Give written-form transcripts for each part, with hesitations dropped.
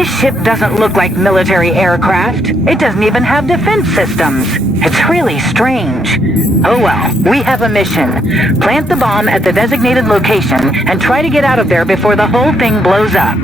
This ship doesn't look like military aircraft. It doesn't even have defense systems. It's really strange. Oh well, we have a mission. Plant the bomb at the designated location and try to get out of there before the whole thing blows up.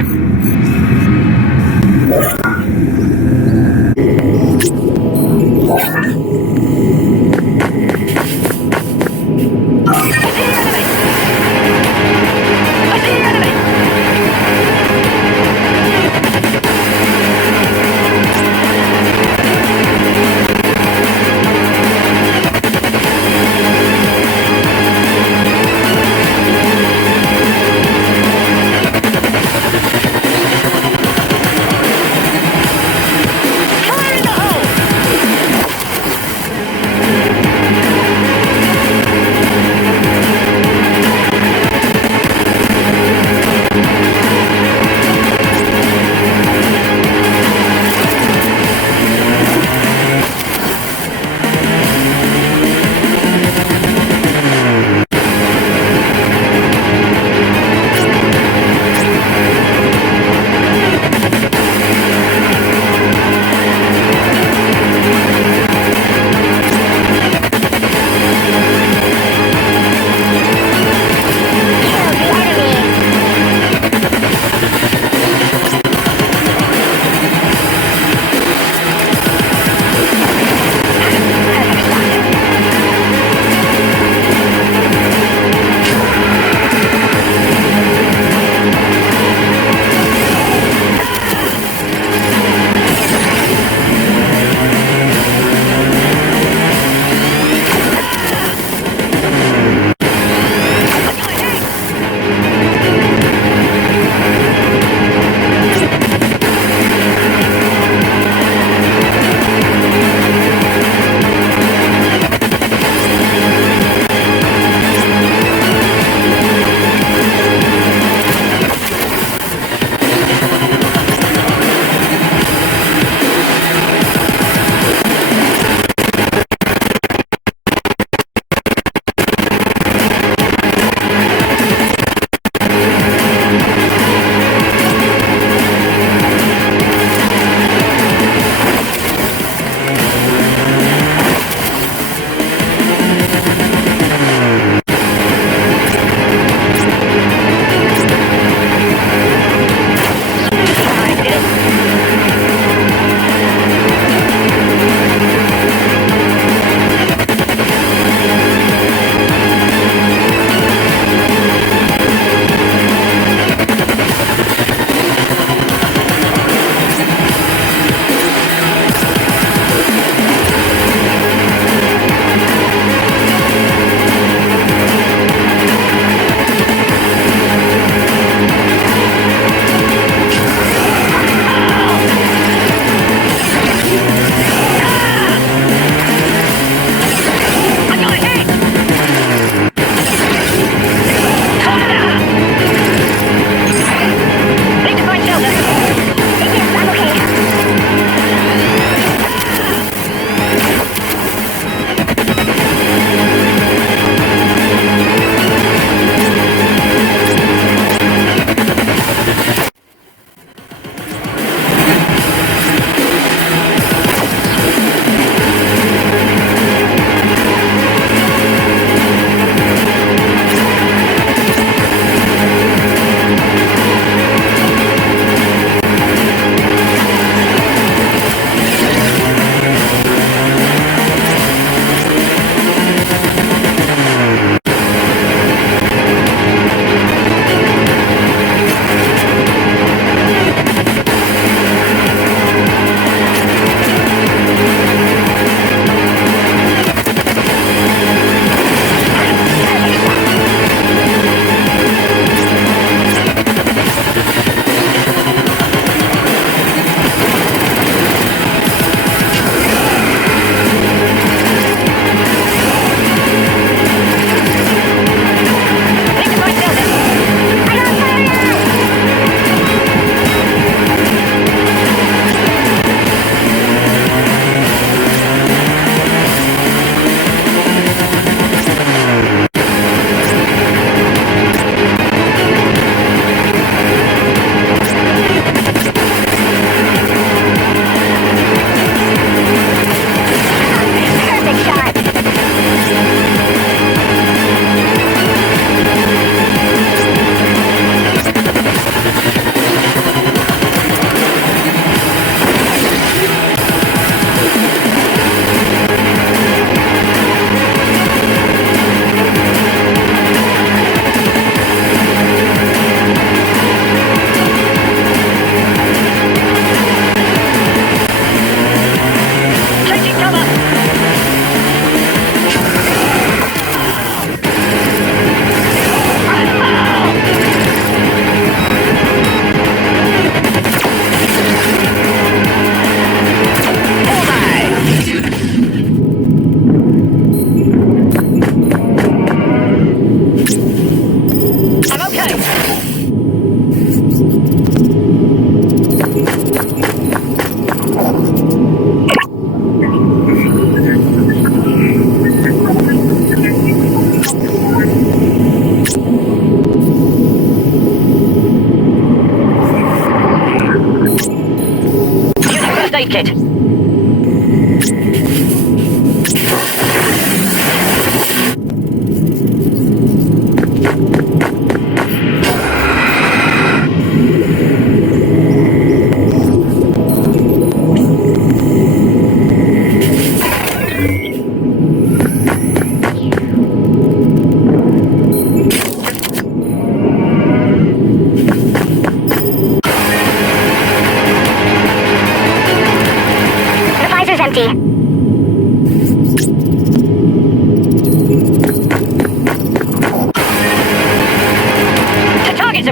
make it.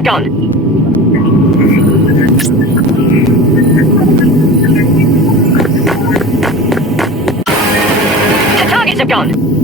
Gone. The targets have gone.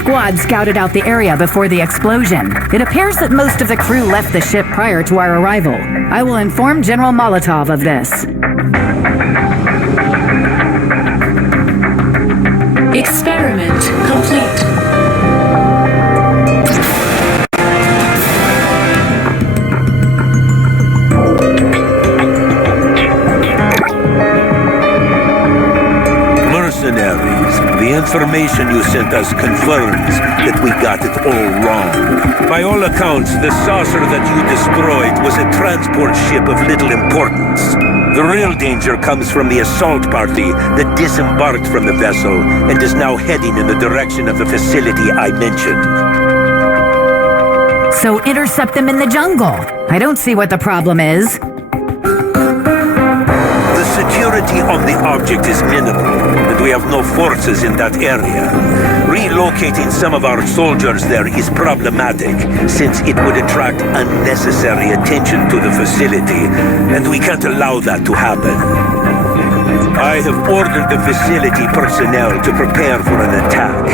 squad scouted out the area before the explosion. It appears that most of the crew left the ship prior to our arrival. I will inform General Molotov of this. Experiment complete. The information you sent us confirms that we got it all wrong. By all accounts, the saucer that you destroyed was a transport ship of little importance. The real danger comes from the assault party that disembarked from the vessel and is now heading in the direction of the facility I mentioned. So intercept them in the jungle. I don't see what the problem is. Security on the object is minimal, and we have no forces in that area. Relocating some of our soldiers there is problematic, since it would attract unnecessary attention to the facility, and we can't allow that to happen. I have ordered the facility personnel to prepare for an attack,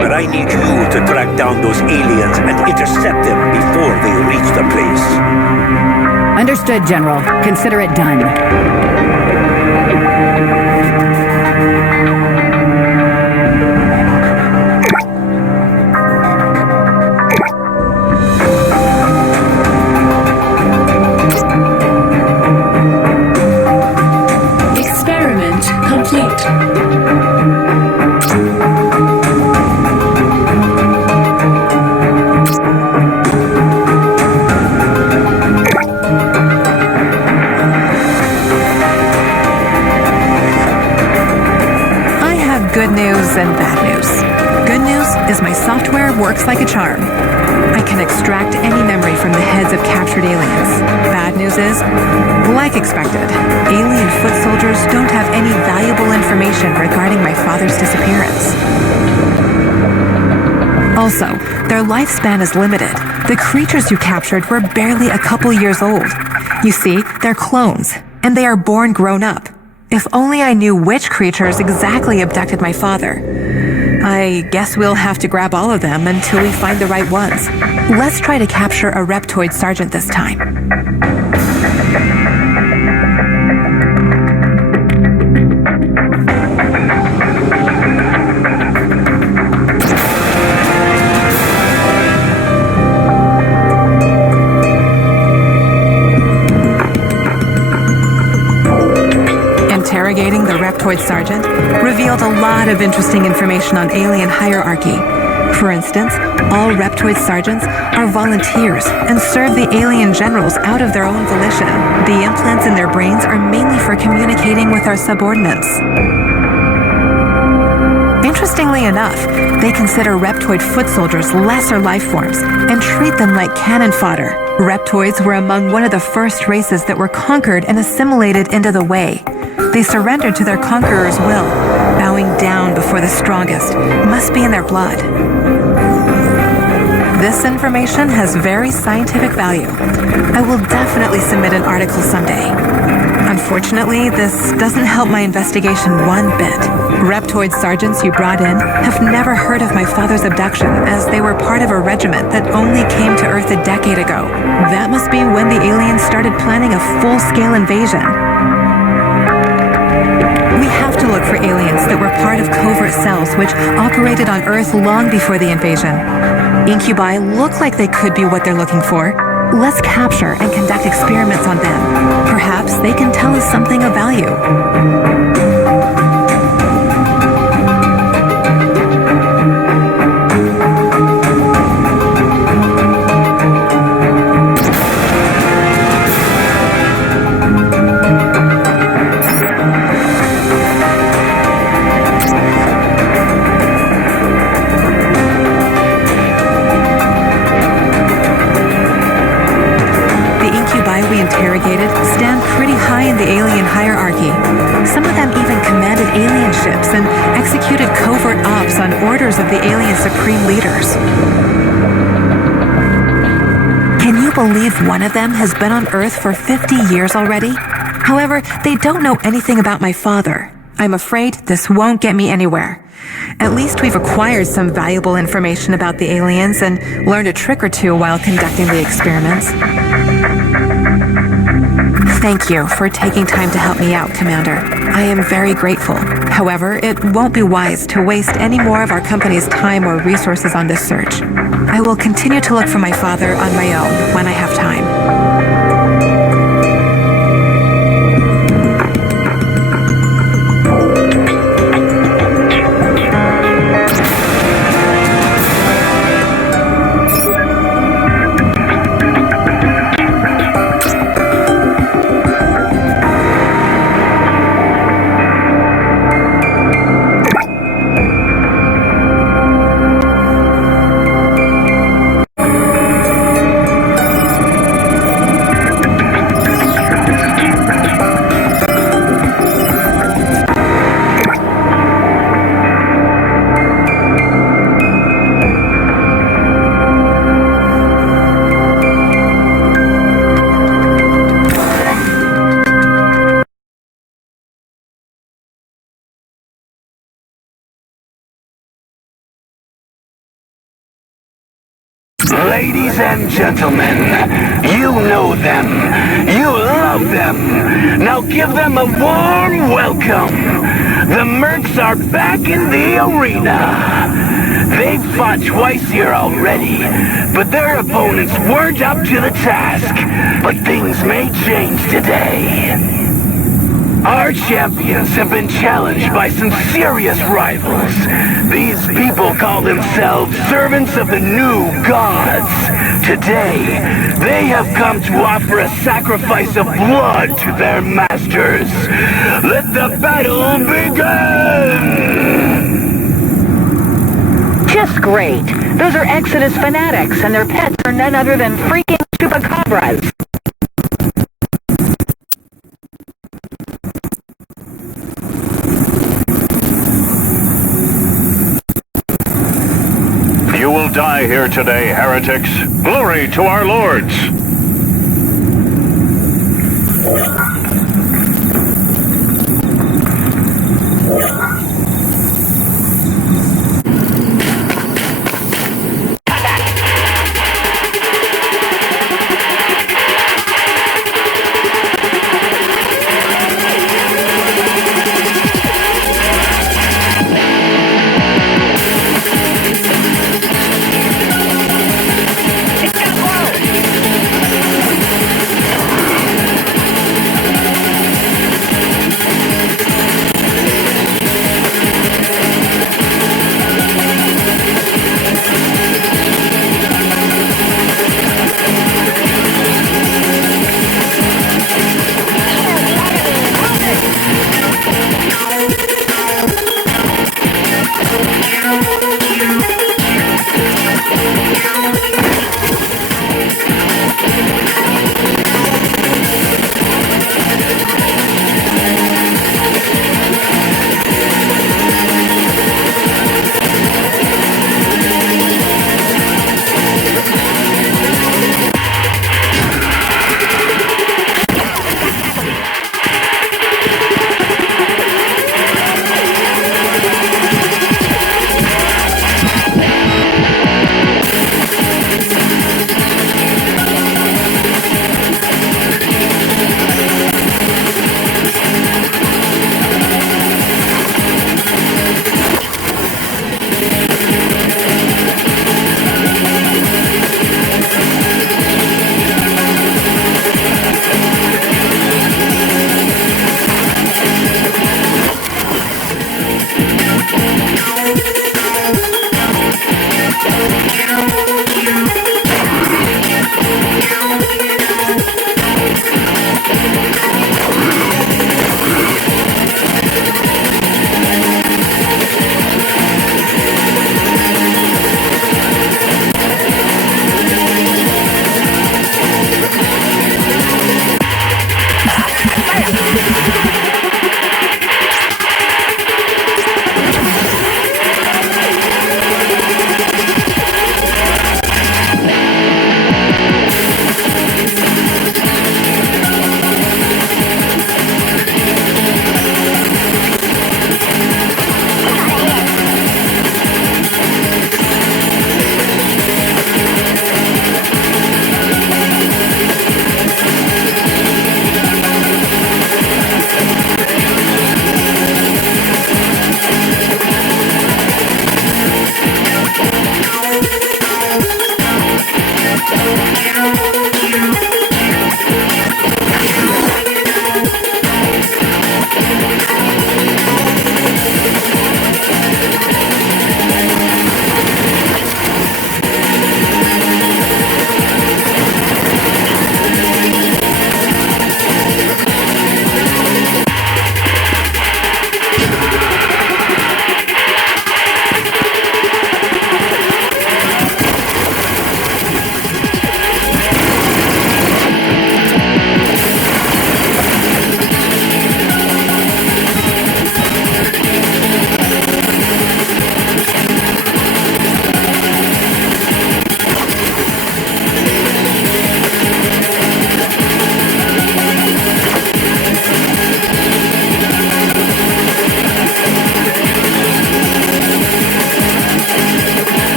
but I need you to track down those aliens and intercept them before they reach the place. Understood, General. Consider it done. Good news and bad news. Good news is my software works like a charm. I can extract any memory from the heads of captured aliens. Bad news is, like expected, alien foot soldiers don't have any valuable information regarding my father's disappearance. Also, their lifespan is limited. The creatures you captured were barely a couple years old. You see, they're clones, and they are born grown up. If only I knew which creatures exactly abducted my father. I guess we'll have to grab all of them until we find the right ones. Let's try to capture a Reptoid Sergeant this time. Interrogating the Reptoid Sergeant revealed a lot of interesting information on alien hierarchy. For instance, all Reptoid Sergeants are volunteers and serve the alien generals out of their own volition. The implants in their brains are mainly for communicating with our subordinates. Interestingly enough, they consider Reptoid foot soldiers lesser life forms and treat them like cannon fodder. Reptoids were among one of the first races that were conquered and assimilated into the Way. They surrendered to their conqueror's will, bowing down before the strongest. It must be in their blood. This information has very scientific value. I will definitely submit an article someday. Unfortunately, this doesn't help my investigation one bit. Reptoid sergeants you brought in have never heard of my father's abduction, as they were part of a regiment that only came to Earth a decade ago. That must be when the aliens started planning a full-scale invasion. We have to look for aliens that were part of covert cells which operated on Earth long before the invasion. Incubi look like they could be what they're looking for. Let's capture and conduct experiments on them. Perhaps they can tell us something of value. Interrogated stand pretty high in the alien hierarchy. Some of them even commanded alien ships and executed covert ops on orders of the alien supreme leaders. Can you believe one of them has been on Earth for 50 years already? However, they don't know anything about my father. I'm afraid this won't get me anywhere. At least we've acquired some valuable information about the aliens and learned a trick or two while conducting the experiments. Thank you for taking time to help me out, Commander. I am very grateful. However, it won't be wise to waste any more of our company's time or resources on this search. I will continue to look for my father on my own when I have time. Ladies and gentlemen, you know them. You love them. Now give them a warm welcome. The Mercs are back in the arena. They've fought twice here already, but their opponents weren't up to the task. But things may change today. Our champions have been challenged by some serious rivals. These people call themselves servants of the new gods. Today, they have come to offer a sacrifice of blood to their masters. Let the battle begin! Just great. Those are Exodus Fanatics, and their pets are none other than freaking chupacabras. You will die here today, heretics. Glory to our lords!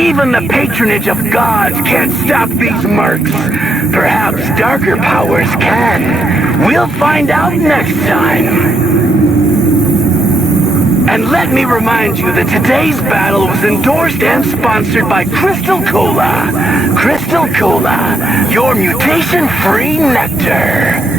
Even the patronage of gods can't stop these mercs. Perhaps darker powers can. We'll find out next time. And let me remind you that today's battle was endorsed and sponsored by Crystal Cola. Crystal Cola, your mutation-free nectar.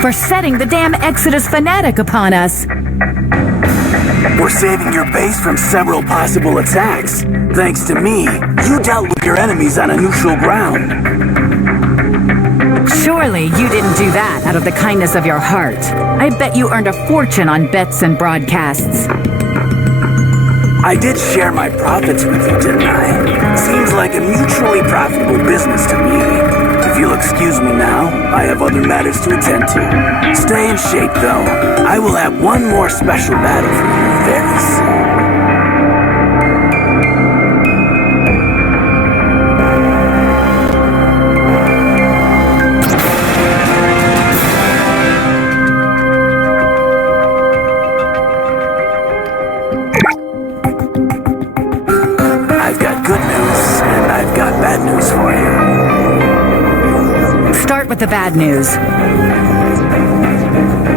For setting the damn Exodus Fanatic upon us. We're saving your base from several possible attacks. Thanks to me, you dealt with your enemies on a neutral ground. Surely you didn't do that out of the kindness of your heart. I bet you earned a fortune on bets and broadcasts. I did share my profits with you, didn't I? Seems like a mutually profitable business to me. If you'll excuse me now, I have other matters to attend to. Stay in shape, though. I will have one more special battle for you very soon. I've got good news, and I've got bad news for you. Start with the bad news.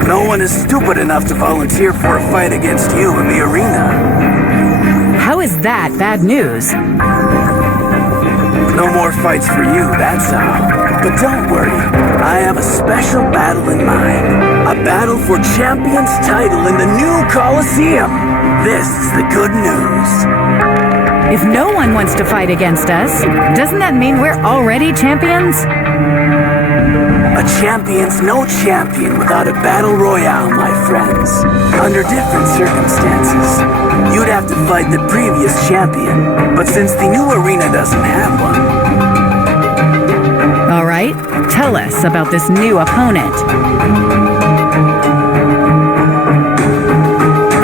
No one is stupid enough to volunteer for a fight against you in the arena. How is that bad news? No more fights for you, that's how. But don't worry, I have a special battle in mind. A battle for champion's title in the new Coliseum. This is the good news. If no one wants to fight against us, doesn't that mean we're already champions? A champion's no champion without a battle royale, my friends. Under different circumstances, you'd have to fight the previous champion. But since the new arena doesn't have one... All right, tell us about this new opponent.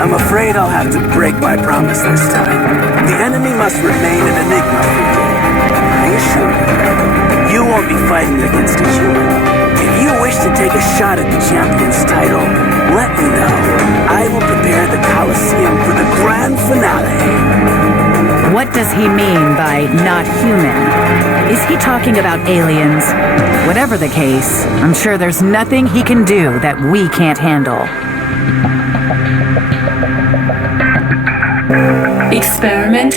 I'm afraid I'll have to break my promise this time. The enemy must remain an enigma for you. I assure you, you won't be fighting against a human. If you wish to take a shot at the champion's title, let me know. I will prepare the Coliseum for the grand finale. What does he mean by not human? Is he talking about aliens? Whatever the case, I'm sure there's nothing he can do that we can't handle. Experiment